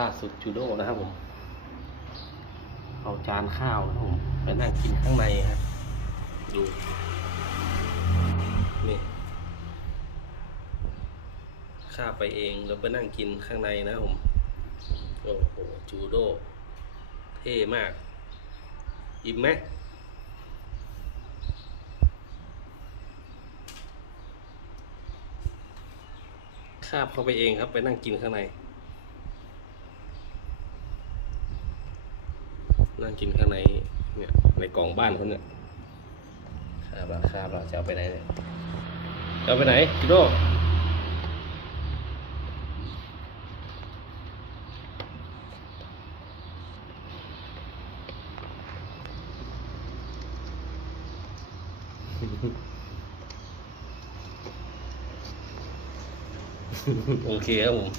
ล่าสุดจูโดนะครับผม เอาจานข้าวนะครับผมไปนั่งกินข้างในครับ ดู นี่ข้าไปเองแล้วไปนั่งกินข้างในนะครับผม โอ้โห จูโด เท่มาก อิ่มไหมคาบเข้าไปเองครับ ไปนั่งกินข้างใน นั่งกินข้างในเนี่ยในกล่องบ้านเขาเนี่ยคาบละคาบละจะเอาไปไหนเนี่ยจะเอาไปไหนจิโร่โอเคครับผม